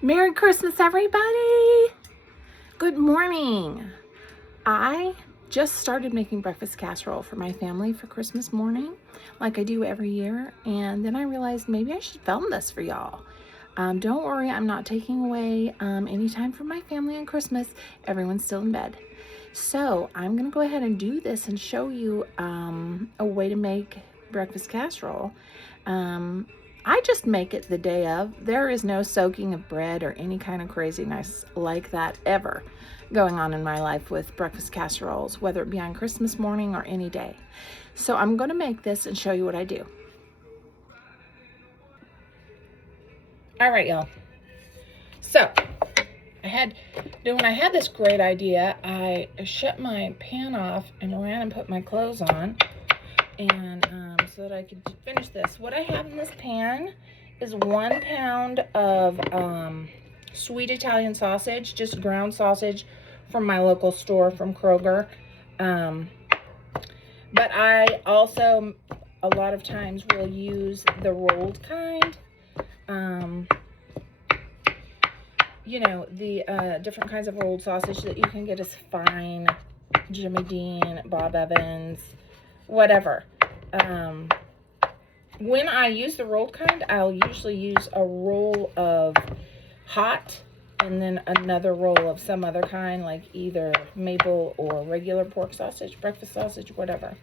Merry Christmas, everybody! Good morning. I just started making breakfast casserole for my family for Christmas morning, like I do every year, and then I realized maybe I should film this for y'all. Don't worry, I'm not taking away any time from my family on Christmas. Everyone's still in bed. So I'm gonna go ahead and do this and show you a way to make breakfast casserole. I just make it the day of. There is no soaking of bread or any kind of craziness like that ever going on in my life with breakfast casseroles, whether it be on Christmas morning or any day. So I'm going to make this and show you what I do. All right, y'all. So when I had this great idea, I shut my pan off and ran and put my clothes on, and so that I could finish this. What I have in this pan is 1 pound of sweet Italian sausage, just ground sausage from my local store from Kroger. But I also a lot of times will use the rolled kind. You know, the different kinds of rolled sausage that you can get as fine, Jimmy Dean, Bob Evans, whatever. When I use the rolled kind, I'll usually use a roll of hot and then another roll of some other kind, like either maple or regular pork sausage, breakfast sausage, whatever.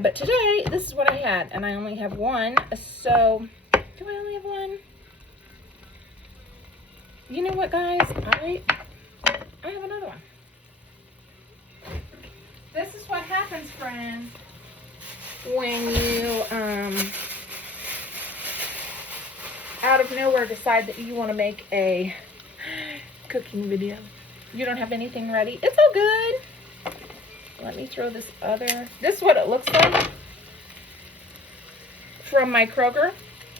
But today, this is what I had, and I only have one. So, do I only have one? You know what, guys? I have another one. This is what happens, friends, when you out of nowhere decide that you want to make a cooking video. You don't have anything ready. It's all good. Let me throw this is what it looks like from my Kroger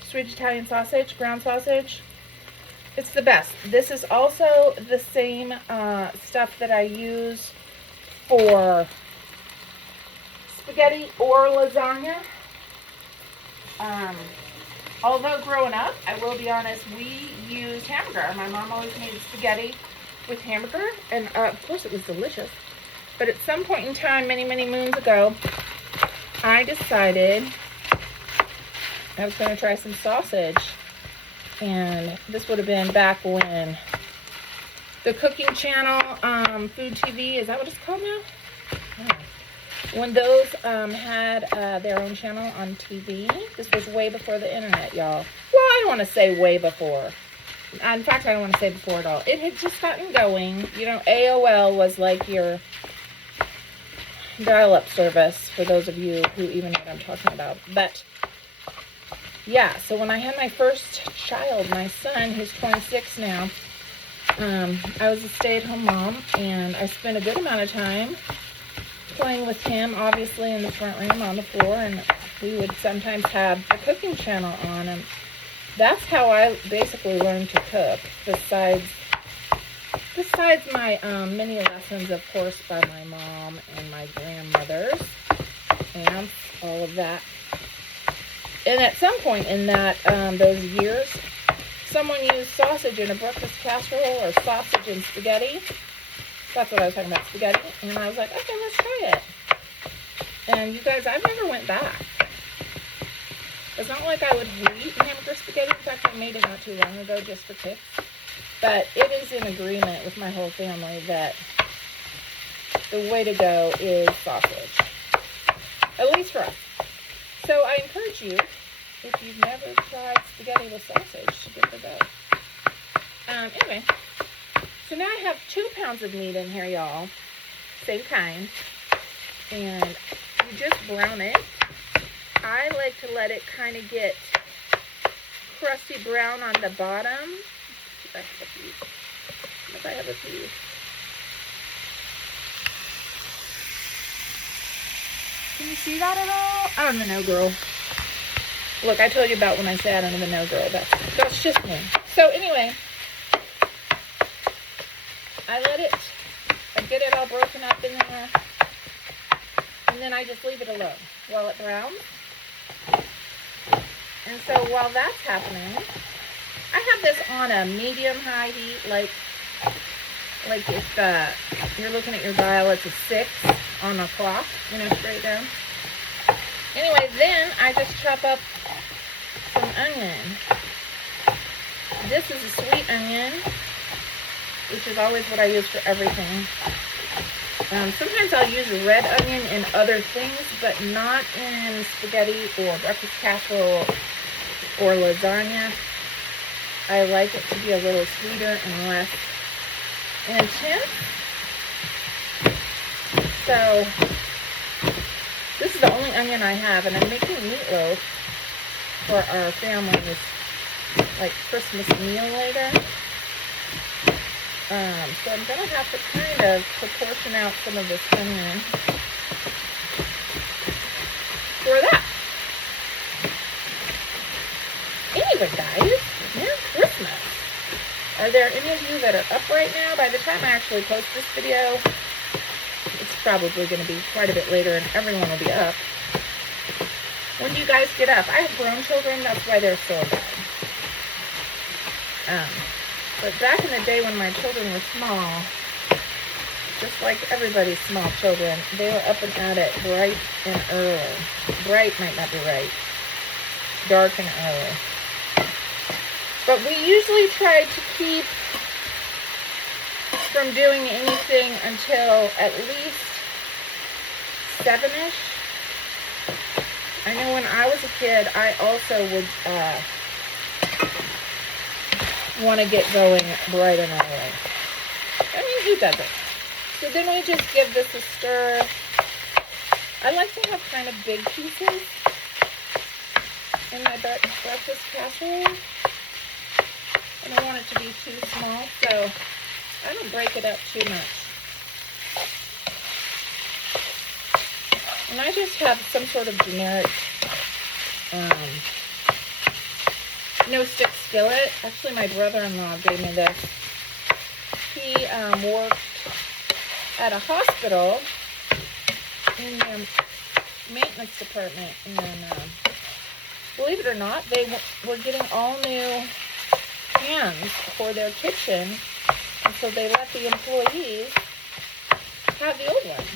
sweet Italian sausage, ground sausage. It's the best. This is also the same stuff that I use for spaghetti or lasagna. Although growing up, I will be honest, we used hamburger. My mom always made spaghetti with hamburger, and of course it was delicious. But at some point in time, many, many moons ago, I decided I was going to try some sausage. And this would have been back when the cooking channel, Food TV, is that what it's called now? Oh. When those had their own channel on TV. This was way before the internet, y'all. Well, I don't want to say way before. In fact, I don't want to say before at all. It had just gotten going. You know, AOL was like your dial-up service, for those of you who even know what I'm talking about. But yeah, so when I had my first child, my son, who's 26 now, I was a stay-at-home mom, and I spent a good amount of time playing with him, obviously in the front room on the floor, and we would sometimes have the cooking channel on, and that's how I basically learned to cook, besides my many lessons, of course, by my mom and my grandmothers, and all of that. And at some point in that those years, someone used sausage in a breakfast casserole or sausage and spaghetti. That's what I was talking about, spaghetti. And I was like, okay, let's try it. And you guys, I've never went back. It's not like I would hate hamburger spaghetti. In fact, I made it not too long ago just for kicks. But it is in agreement with my whole family that the way to go is sausage. At least for us. So I encourage you, if you've never tried spaghetti with sausage, to give it a go. Anyway. So now I have 2 pounds of meat in here, y'all. Same kind. And you just brown it. I like to let it kind of get crusty brown on the bottom. Let's see if I have a piece. Can you see that at all? I don't even know, girl. Look, I told you about when I say I don't even know, girl. That's just me. So anyway, I get it all broken up in there, and then I just leave it alone while it browns. And so while that's happening, I have this on a medium-high heat, like if you're looking at your dial, it's a 6 on a clock, you know, straight down. Anyway, then I just chop up some onion. This is a sweet onion, which is always what I use for everything. Sometimes I'll use red onion in other things, but not in spaghetti or breakfast casserole or lasagna. I like it to be a little sweeter and less intense. So this is the only onion I have, and I'm making meatloaf for our family's like Christmas meal later. So I'm gonna have to kind of proportion out some of this onion for that. Anyway, guys, Merry Christmas. Are there any of you that are up right now? By the time I actually post this video, it's probably going to be quite a bit later and everyone will be up. When do you guys get up? I have grown children, that's why they're so bad. But back in the day when my children were small, just like everybody's small children, they were up and at it bright and early. Bright might not be right. Dark and early. But we usually try to keep from doing anything until at least 7-ish. I know when I was a kid, I also would want to get going bright and early. I mean, who doesn't? So then we just give this a stir. I like to have kind of big pieces in my breakfast casserole. I don't want it to be too small, so I don't break it up too much. And I just have some sort of generic no-stick skillet. Actually, my brother-in-law gave me this. He worked at a hospital in their maintenance department, and believe it or not, they were getting all new pans for their kitchen, and so they let the employees have the old one.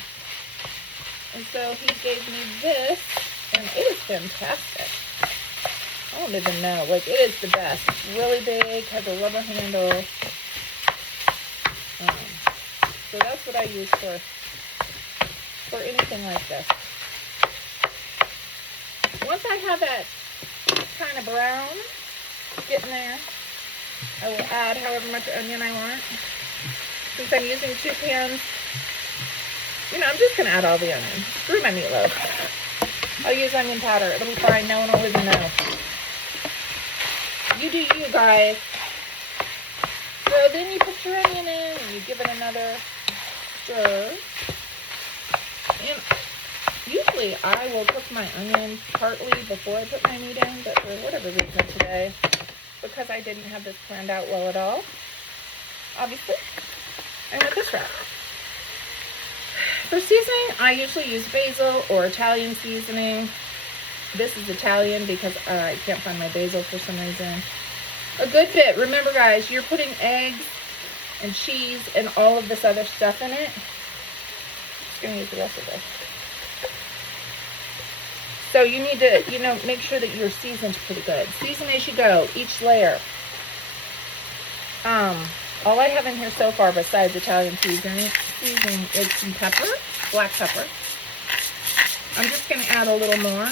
And so he gave me this, and it is fantastic. I don't even know, like, it is the best. It's really big, has a rubber handle. So that's what I use for anything like this. Once I have that kind of brown getting there, I will add however much onion I want. Since I'm using 2 pans, you know, I'm just going to add all the onion. Screw my meatloaf. I'll use onion powder. It'll be fine. No one will even know. You do you, guys. So then you put your onion in and you give it another stir. And usually I will cook my onion partly before I put my meat in, but for whatever reason today, because I didn't have this planned out well at all, obviously, I went this route. For seasoning, I usually use basil or Italian seasoning. This is Italian because I can't find my basil for some reason. A good bit. Remember, guys, you're putting eggs and cheese and all of this other stuff in it. Just going to use the rest of this. So you need to, you know, make sure that your season's pretty good. Season as you go, each layer. All I have in here so far besides Italian seasoning is some pepper, black pepper. I'm just going to add a little more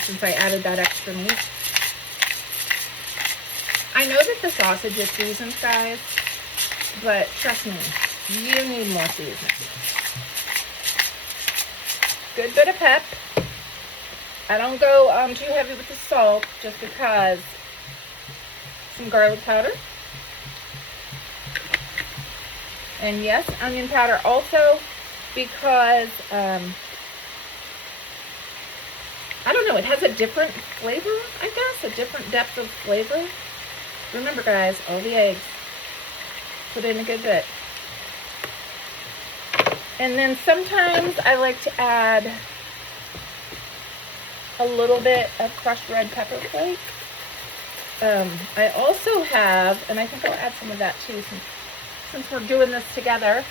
since I added that extra meat. I know that the sausage is seasoned, guys, but trust me, you need more seasoning. Good bit of pep. I don't go too heavy with the salt just because. Some garlic powder. And yes, onion powder also because, I don't know, it has a different flavor, I guess, a different depth of flavor. Remember, guys, all the eggs. Put in a good bit. And then sometimes I like to add a little bit of crushed red pepper flakes. I also have, and I think I'll add some of that too, since we're doing this together.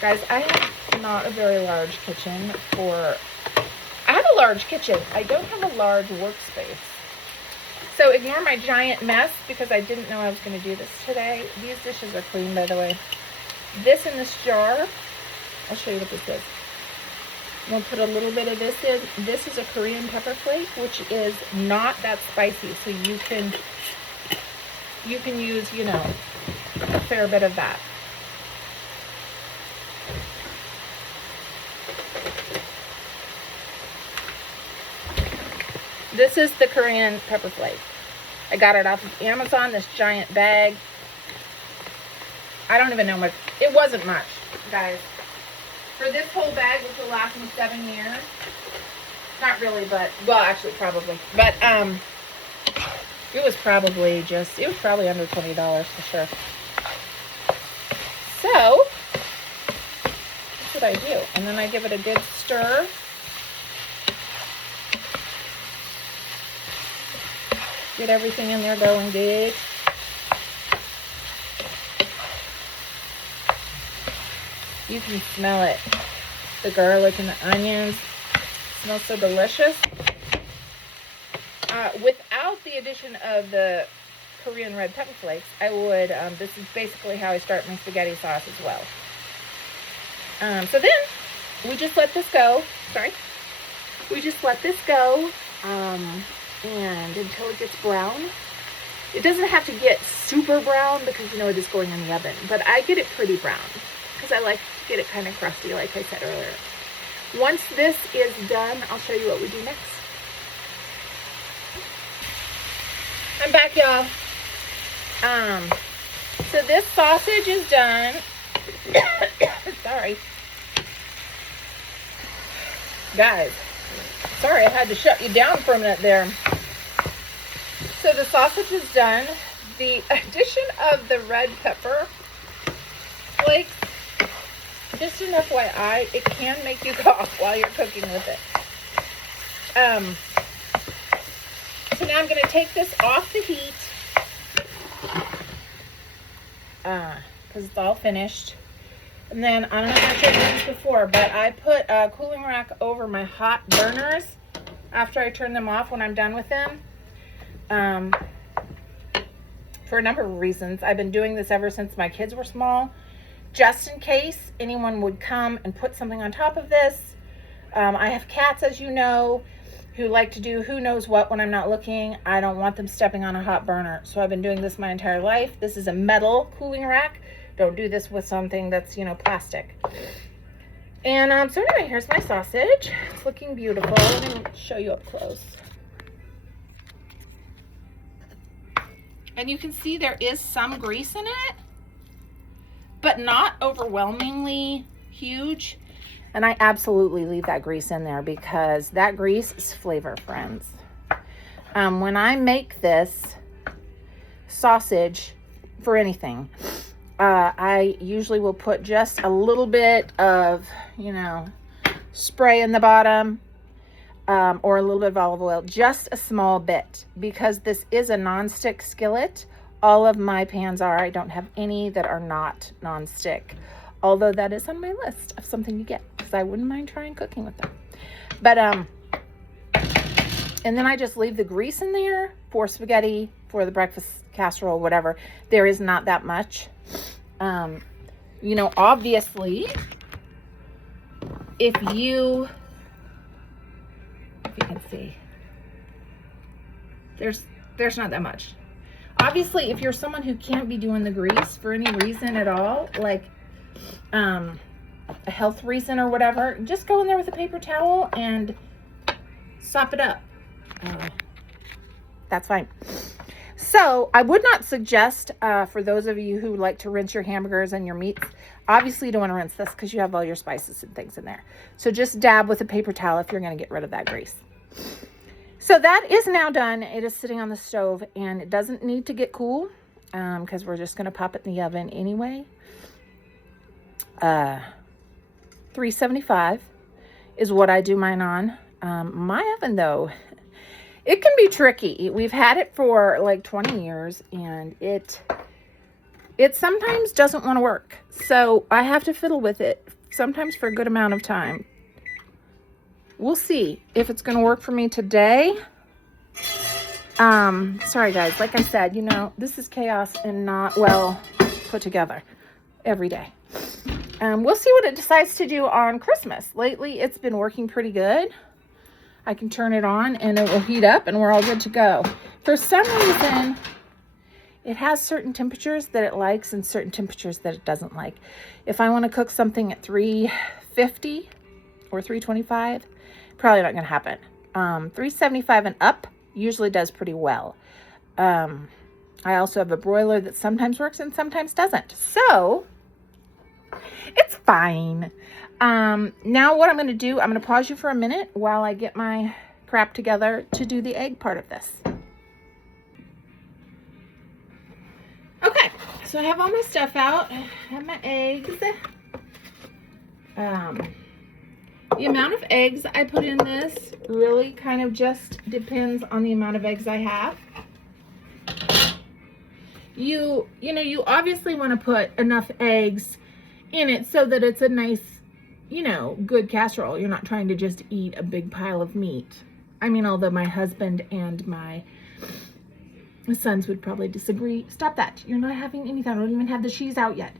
Guys, I have not a very large kitchen I have a large kitchen. I don't have a large workspace. So ignore my giant mess because I didn't know I was going to do this today. These dishes are clean, by the way. This in this jar, I'll show you what this is. I'm going to put a little bit of this in. This is a Korean pepper flake, which is not that spicy. So you can use, you know, a fair bit of that. This is the Korean pepper flake. I got it off of Amazon, this giant bag. I don't even know what, it wasn't much, guys. For this whole bag, which will last me 7 years. Not really, but, well, actually, probably. But, it was probably under $20 for sure. So, that's what I do. And then I give it a good stir. Get everything in there going good. You can smell it. The garlic and the onions. It smells so delicious. Without the addition of the Korean red pepper flakes, I would, this is basically how I start my spaghetti sauce as well. So then, we just let this go. Sorry. We just let this go. And until it gets brown. It doesn't have to get super brown because you know it is going in the oven, but I get it pretty brown because I like to get it kind of crusty, like I said earlier. Once this is done, I'll show you what we do next. I'm back, y'all. So this sausage is done. Sorry. Guys, sorry I had to shut you down for a minute there. So the sausage is done. The addition of the red pepper flakes, just an FYI, it can make you cough while you're cooking with it. So now I'm going to take this off the heat because it's all finished. And then, I don't know if I showed you this before, but I put a cooling rack over my hot burners after I turn them off when I'm done with them. For a number of reasons. I've been doing this ever since my kids were small, just in case anyone would come and put something on top of this. I have cats, as you know, who like to do who knows what when I'm not looking. I don't want them stepping on a hot burner, so I've been doing this my entire life. This is a metal cooling rack. Don't do this with something that's, you know, plastic. And so anyway, here's my sausage. It's looking beautiful. Let me show you up close. And you can see there is some grease in it, but not overwhelmingly huge. And I absolutely leave that grease in there because that grease is flavor, friends. When I make this sausage for anything, I usually will put just a little bit of, you know, spray in the bottom. Or a little bit of olive oil, just a small bit, because this is a non-stick skillet. All of my pans are. I don't have any that are not non-stick, although that is on my list of something to get because I wouldn't mind trying cooking with them. But and then I just leave the grease in there for spaghetti, for the breakfast casserole, whatever. There is not that much. You know, obviously, if you can see, there's not that much. Obviously, if you're someone who can't be doing the grease for any reason at all, like a health reason or whatever, just go in there with a paper towel and sop it up. That's fine. So I would not suggest for those of you who like to rinse your hamburgers and your meats, obviously you don't want to rinse this because you have all your spices and things in there. So just dab with a paper towel if you're going to get rid of that grease. So that is now done. It is sitting on the stove and it doesn't need to get cool because we're just going to pop it in the oven anyway. 375 is what I do mine on. My oven though It can be tricky. We've had it for like 20 years and it sometimes doesn't want to work. So I have to fiddle with it sometimes for a good amount of time. We'll see if it's going to work for me today. Sorry guys, like I said, you know, this is chaos and not well put together every day. We'll see what it decides to do on Christmas. Lately, it's been working pretty good. I can turn it on and it will heat up and we're all good to go. For some reason, it has certain temperatures that it likes and certain temperatures that it doesn't like. If I want to cook something at 350 or 325, probably not going to happen. 375 and up usually does pretty well. I also have a broiler that sometimes works and sometimes doesn't. So, it's fine. Now what I'm going to do, I'm going to pause you for a minute while I get my crap together to do the egg part of this. Okay, so I have all my stuff out. I have my eggs. The amount of eggs I put in this really kind of just depends on the amount of eggs I have. You know, you obviously want to put enough eggs in it so that it's a nice, you know, good casserole. You're not trying to just eat a big pile of meat. I mean, although my husband and my sons would probably disagree. Stop that. You're not having anything. I don't even have the cheese out yet.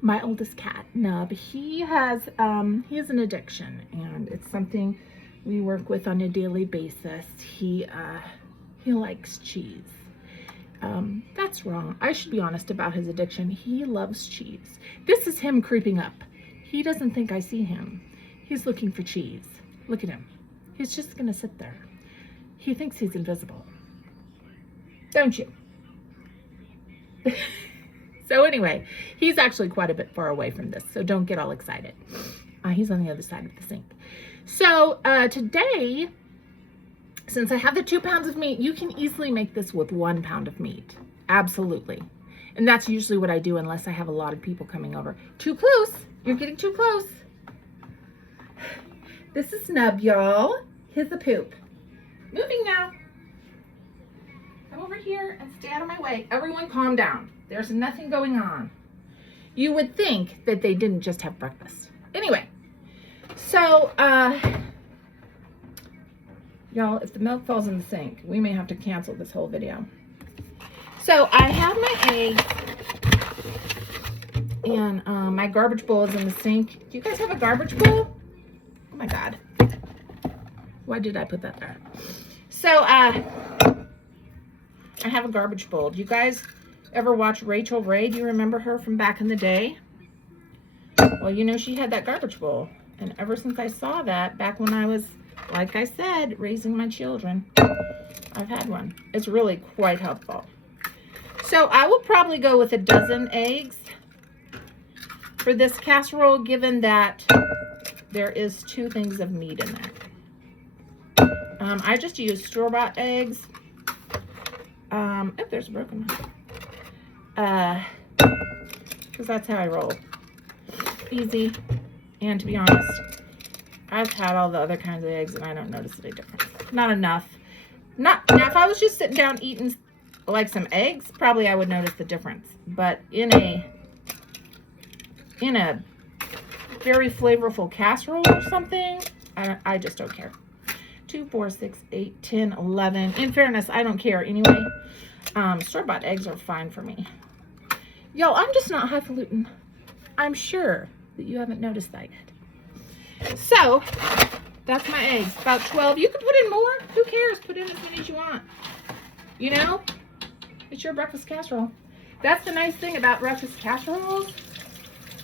My oldest cat, Nub, he has an addiction, and it's something we work with on a daily basis. He likes cheese. That's wrong. I should be honest about his addiction. He loves cheese. This is him creeping up. He doesn't think I see him. He's looking for cheese. Look at him. He's just going to sit there. He thinks he's invisible. Don't you? So anyway, he's actually quite a bit far away from this, so don't get all excited. He's on the other side of the sink. So today, since I have the 2 pounds of meat, you can easily make this with 1 pound of meat. Absolutely. And that's usually what I do unless I have a lot of people coming over. Too close. You're getting too close. This is Nub, y'all. Here's the poop. Moving now. Come over here and stay out of my way. Everyone calm down. There's nothing going on. You would think that they didn't just have breakfast. Anyway, so, y'all, if the milk falls in the sink, we may have to cancel this whole video. So I have my eggs and my garbage bowl is in the sink. Do you guys have a garbage bowl? Oh my God. Why did I put that there? So I have a garbage bowl. Do you guys ever watch Rachel Ray? Do you remember her from back in the day? Well, you know, she had that garbage bowl. And ever since I saw that, back when I was, like I said, raising my children, I've had one. It's really quite helpful. So I will probably go with 12 eggs for this casserole, given that there is 2 things of meat in there. I just use store-bought eggs. Oh, there's a broken one. Because that's how I roll. Easy. And to be honest, I've had all the other kinds of eggs and I don't notice any difference. Not enough. Now, if I was just sitting down eating like some eggs, probably I would notice the difference. But in a very flavorful casserole or something, I just don't care. 2, 4, 6, 8, 10, 11. In fairness, I don't care anyway. Store-bought eggs are fine for me. Yo, I'm just not highfalutin. I'm sure that you haven't noticed that yet. So, that's my eggs. About 12. You can put in more. Who cares? Put in as many as you want. You know? It's your breakfast casserole. That's the nice thing about breakfast casseroles.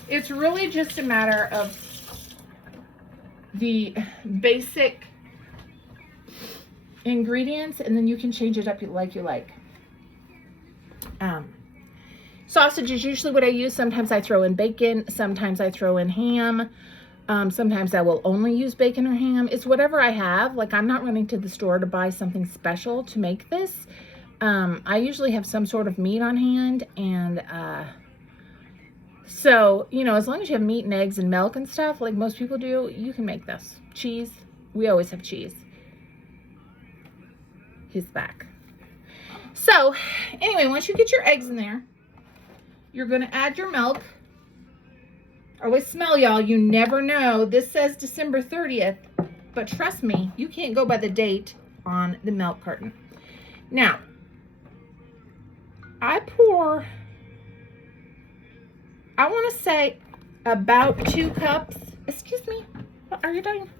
It's really just a matter of the basic ingredients, and then you can change it up like you like. Sausage is usually what I use. Sometimes I throw in bacon. Sometimes I throw in ham. Sometimes I will only use bacon or ham. It's whatever I have. Like, I'm not running to the store to buy something special to make this. I usually have some sort of meat on hand, and so, you know, as long as you have meat and eggs and milk and stuff, like most people do, you can make this. Cheese, we always have cheese. his back. So anyway, once you get your eggs in there, you're going to add your milk. Always smell, y'all. You never know. This says December 30th, but trust me, you can't go by the date on the milk carton. Now, I pour, I want to say about 2 cups. Excuse me, what are you doing?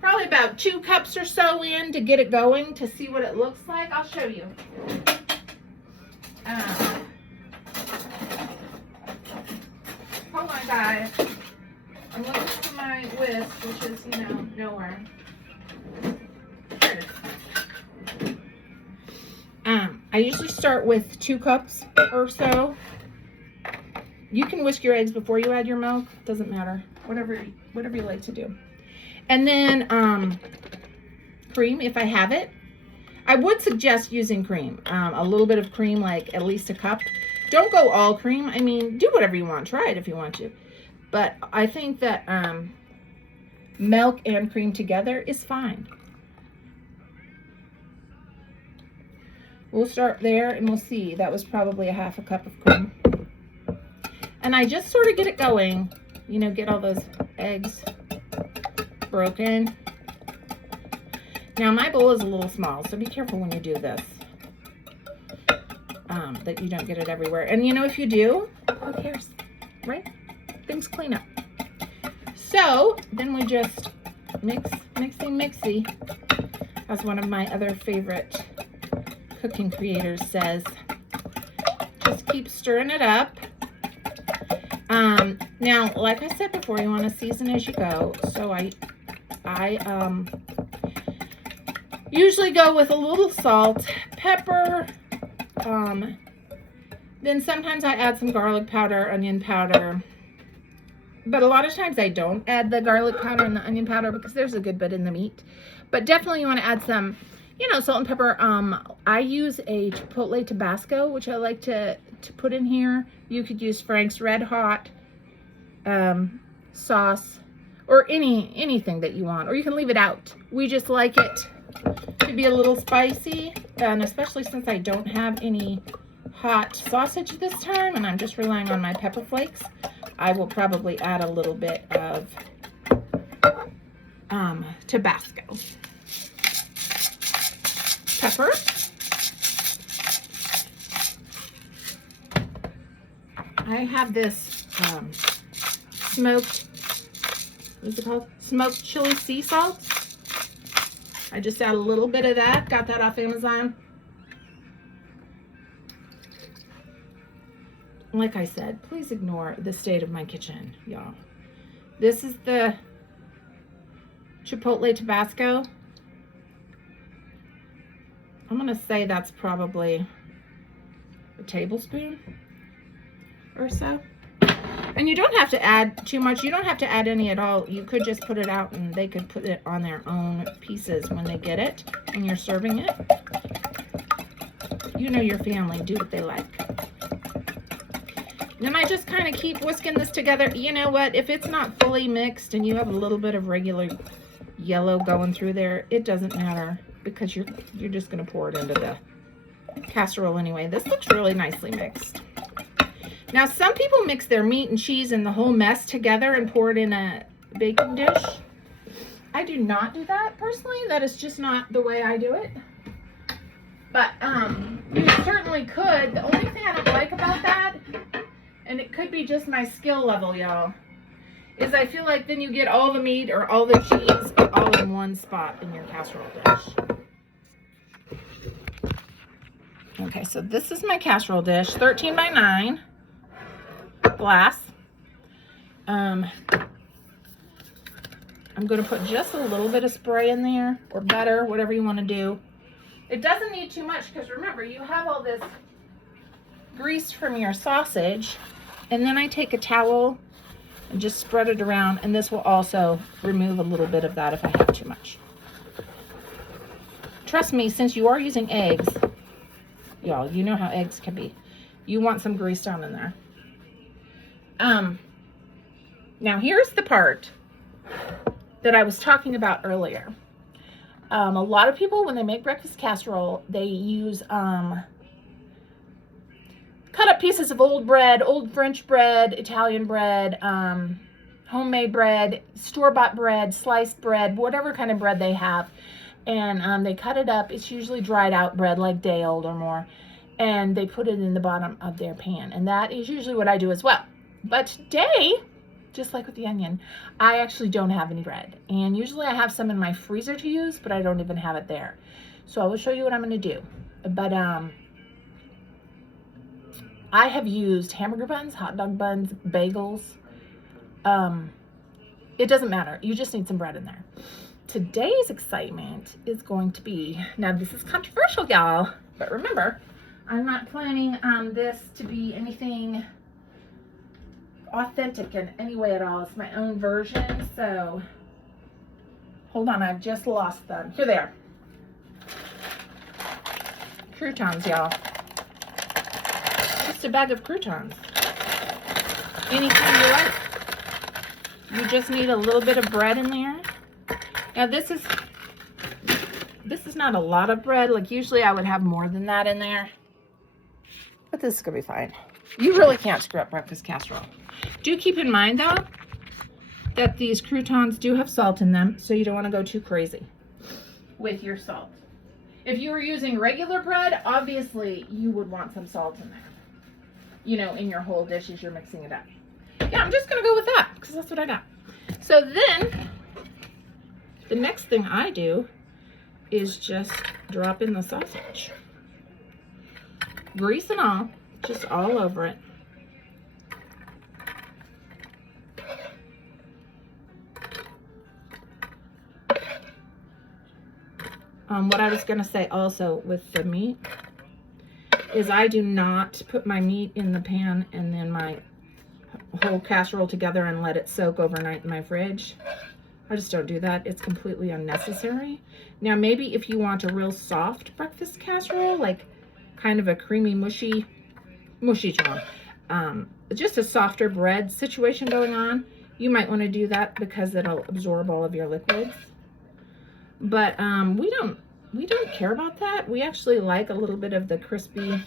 Probably about 2 cups or so in to get it going, to see what it looks like. I'll show you. Hold on, guys. I'm looking for my whisk, which is, you know, nowhere. There it is. I usually start with 2 cups or so. You can whisk your eggs before you add your milk. Doesn't matter. Whatever you like to do. And then cream, if I have it. I would suggest using cream. A little bit of cream, like at least a cup. Don't go all cream. I mean, do whatever you want. Try it if you want to. But I think that milk and cream together is fine. We'll start there and we'll see. That was probably a 1/2 cup of cream. And I just sort of get it going. You know, get all those eggs broken. Now my bowl is a little small, so be careful when you do this. That you don't get it everywhere. And you know, if you do, who cares, right? Things clean up. So then we just mixy, as one of my other favorite cooking creators says. Just keep stirring it up. Now, like I said before, you want to season as you go. So I usually go with a little salt, pepper, then sometimes I add some garlic powder, onion powder, but a lot of times I don't add the garlic powder and the onion powder because there's a good bit in the meat. But definitely you want to add some, you know, salt and pepper. I use a Chipotle Tobasco, which I like to put in here. You could use Frank's Red Hot sauce, or anything that you want, or you can leave it out. We just like it to be a little spicy, and especially since I don't have any hot sausage this time and I'm just relying on my pepper flakes, I will probably add a little bit of Tabasco pepper. I have this smoked, what's it called? Smoked chili sea salt. I just add a little bit of that. Got that off Amazon. Like I said, please ignore the state of my kitchen, y'all. This is the Chipotle Tobasco. I'm gonna say that's probably a tablespoon or so. And you don't have to add too much. You don't have to add any at all. You could just put it out and they could put it on their own pieces when they get it and you're serving it. You know your family, do what they like. Then I just kind of keep whisking this together. You know what? If it's not fully mixed and you have a little bit of regular yellow going through there, it doesn't matter because you're just going to pour it into the casserole anyway. This looks really nicely mixed. Now, some people mix their meat and cheese and the whole mess together and pour it in a baking dish. I do not do that personally. That is just not the way I do it. But you certainly could. The only thing I don't like about that, and it could be just my skill level, y'all, is I feel like then you get all the meat or all the cheese all in one spot in your casserole dish. Okay, so this is my casserole dish, 13 by 9 glass. I'm going to put just a little bit of spray in there, or butter, whatever you want to do. It doesn't need too much because remember, you have all this grease from your sausage. And then I take a towel and just spread it around, and this will also remove a little bit of that if I have too much. Trust me, since you are using eggs, y'all, you know how eggs can be. You want some grease down in there. Now here's the part that I was talking about earlier. A lot of people, when they make breakfast casserole, they use cut up pieces of old bread, old French bread, Italian bread, homemade bread, store-bought bread, sliced bread, whatever kind of bread they have. And they cut it up. It's usually dried out bread, like day old or more. And they put it in the bottom of their pan. And that is usually what I do as well. But today, just like with the onion, I actually don't have any bread. And usually I have some in my freezer to use, but I don't even have it there. So I will show you what I'm going to do. But I have used hamburger buns, hot dog buns, bagels. It doesn't matter. You just need some bread in there. Today's excitement is going to be, now this is controversial, y'all, but remember, I'm not planning this to be anything authentic in any way at all. It's my own version, so hold on, I've just lost them. Here they are. Croutons, y'all. Just a bag of croutons. Anything you like. You just need a little bit of bread in there. Now this is not a lot of bread. Like usually I would have more than that in there. But this is gonna be fine. You really can't screw up breakfast casserole. Do keep in mind though, that these croutons do have salt in them, so you don't wanna go too crazy with your salt. If you were using regular bread, obviously you would want some salt in there. You know, in your whole dish as you're mixing it up. Yeah, I'm just gonna go with that, because that's what I got. So then, the next thing I do is just drop in the sausage. Grease and all, just all over it. What I was going to say also with the meat is I do not put my meat in the pan and then my whole casserole together and let it soak overnight in my fridge. I just don't do that. It's completely unnecessary. Now, maybe if you want a real soft breakfast casserole, like kind of a creamy, mushy just a softer bread situation going on, you might want to do that because it'll absorb all of your liquids. But we don't care about that. We actually like a little bit of the crispy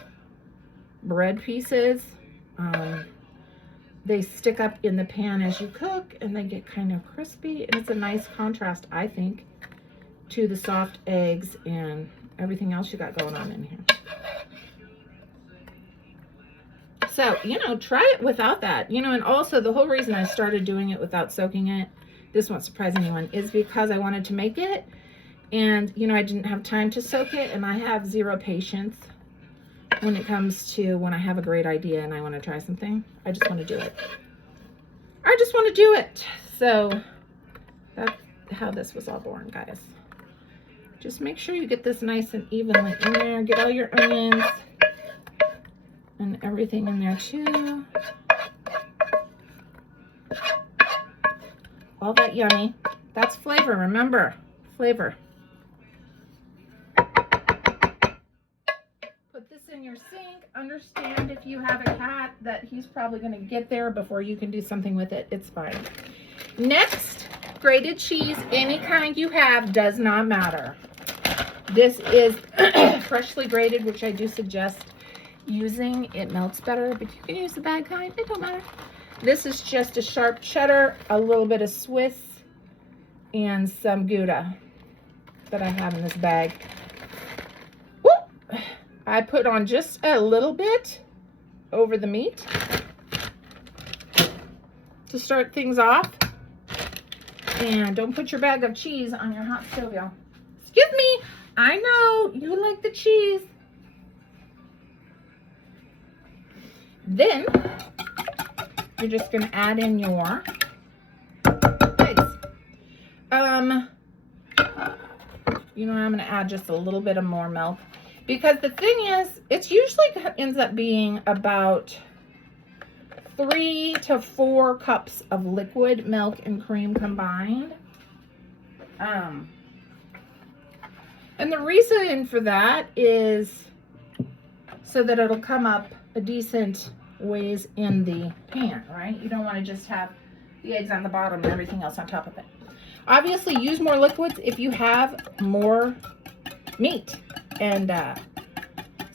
bread pieces. They stick up in the pan as you cook and they get kind of crispy, and it's a nice contrast, I think, to the soft eggs and everything else you got going on in here. So, you know, try it without that. You know, and also the whole reason I started doing it without soaking it, this won't surprise anyone, is because I wanted to make it. And, you know, I didn't have time to soak it, and I have zero patience when it comes to when I have a great idea and I want to try something. I just want to do it. I just want to do it. So that's how this was all born, guys. Just make sure you get this nice and evenly in there. Get all your onions and everything in there too. All that yummy. That's flavor, remember, flavor. Put this in your sink. Understand if you have a cat that he's probably going to get there before you can do something with it. It's fine. Next, grated cheese, any kind you have, does not matter. This is freshly grated, which I do suggest using. It melts better, but you can use the bag kind. It don't matter. This is just a sharp cheddar, a little bit of Swiss, and some Gouda that I have in this bag. Whoop! I put on just a little bit over the meat to start things off. And don't put your bag of cheese on your hot stove, y'all. Excuse me. I know you like the cheese. Then you're just going to add in your eggs. You know, I'm going to add just a little bit of more milk, because the thing is, it's usually ends up being about 3 to 4 cups of liquid milk and cream combined. And the reason for that is so that it'll come up a decent ways in the pan, right? You don't want to just have the eggs on the bottom and everything else on top of it. Obviously, use more liquids if you have more meat and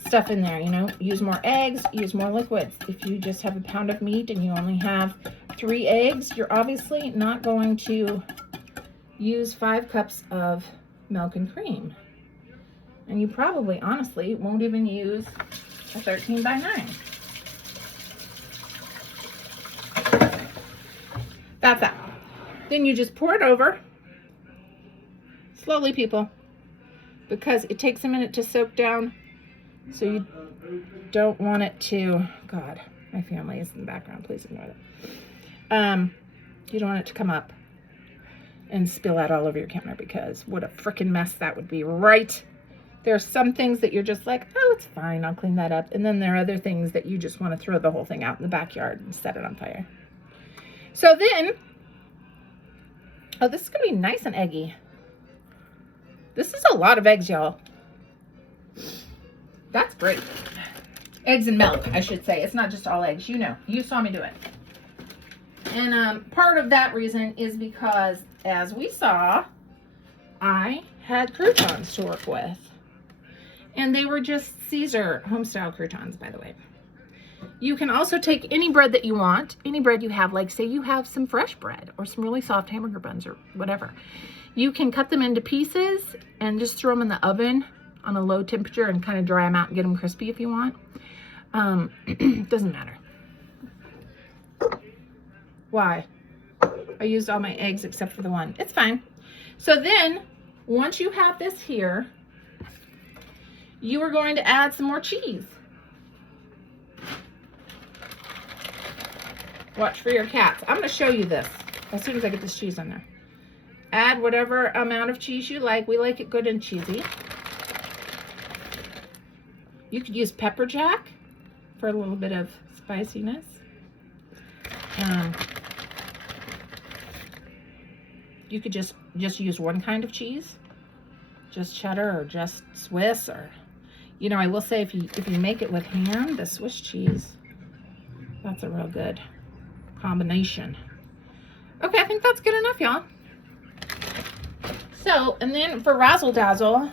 stuff in there, you know. Use more eggs, use more liquids. If you just have a pound of meat and you only have 3 eggs, you're obviously not going to use 5 cups of milk and cream. And you probably, honestly, won't even use a 13 by 9. That's that. Then you just pour it over. Slowly, people, because it takes a minute to soak down. So you don't want it to, God, my family is in the background. Please ignore that. You don't want it to come up and spill out all over your counter, because what a freaking mess that would be, right? There are some things that you're just like, oh, it's fine, I'll clean that up. And then there are other things that you just want to throw the whole thing out in the backyard and set it on fire. So then, oh, this is going to be nice and eggy. This is a lot of eggs, y'all. That's great. Eggs and milk, I should say. It's not just all eggs. You know, you saw me do it. And part of that reason is because, as we saw, I had croutons to work with. And they were just Caesar home-style croutons, by the way. You can also take any bread that you want, any bread you have, like say you have some fresh bread or some really soft hamburger buns or whatever. You can cut them into pieces and just throw them in the oven on a low temperature and kind of dry them out and get them crispy if you want. Doesn't matter. Why? I used all my eggs except for the one. It's fine. So then, once you have this here, you are going to add some more cheese. Watch for your cats. I'm going to show you this as soon as I get this cheese on there. Add whatever amount of cheese you like. We like it good and cheesy. You could use pepper jack for a little bit of spiciness. You could just use one kind of cheese, just cheddar or just Swiss, or, you know, I will say if you make it with ham, the Swiss cheese, that's a real good combination. Okay, I think that's good enough, y'all. So, and then for razzle dazzle,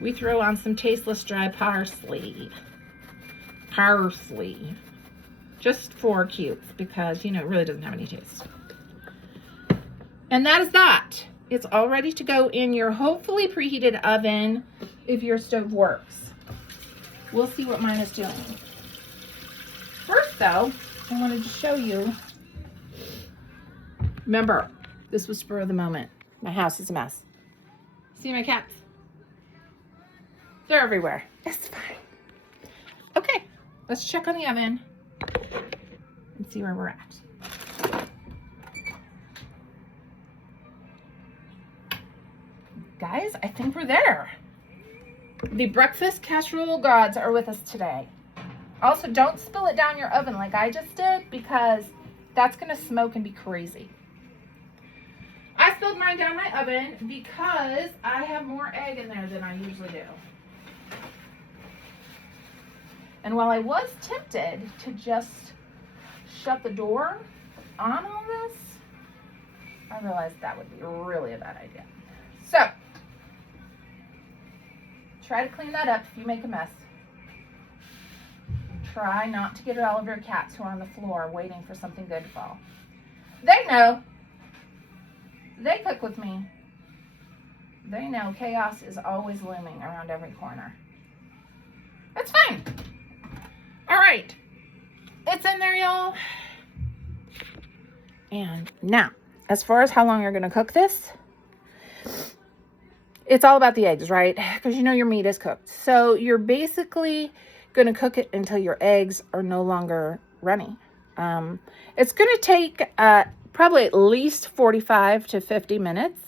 we throw on some tasteless dry parsley. Parsley. Just for cutes, because, you know, it really doesn't have any taste. And that is that. It's all ready to go in your hopefully preheated oven if your stove works. We'll see what mine is doing. First, though, I wanted to show you. Remember, this was spur of the moment. My house is a mess. See my cats? They're everywhere. It's fine. Okay, let's check on the oven and see where we're at. Guys, I think we're there. The breakfast casserole gods are with us today. Also, don't spill it down your oven like I just did, because that's going to smoke and be crazy. I spilled mine down my oven because I have more egg in there than I usually do. And while I was tempted to just shut the door on all this, I realized that would be really a bad idea. So, try to clean that up if you make a mess. Try not to get it all over your cats who are on the floor waiting for something good to fall. They know. They cook with me. They know chaos is always looming around every corner. That's fine. All right. It's in there, y'all. And now, as far as how long you're going to cook this, it's all about the eggs, right? Because you know your meat is cooked. So you're basically going to cook it until your eggs are no longer runny. It's going to take probably at least 45 to 50 minutes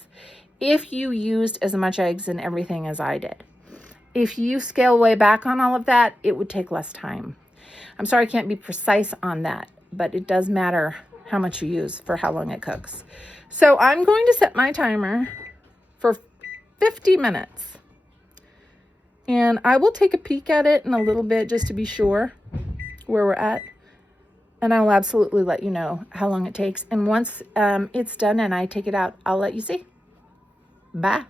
if you used as much eggs and everything as I did. If you scale way back on all of that, it would take less time. I'm sorry I can't be precise on that, but it does matter how much you use for how long it cooks. So I'm going to set my timer for 50 minutes. And I will take a peek at it in a little bit just to be sure where we're at. And I'll absolutely let you know how long it takes. And once it's done and I take it out, I'll let you see. Bye.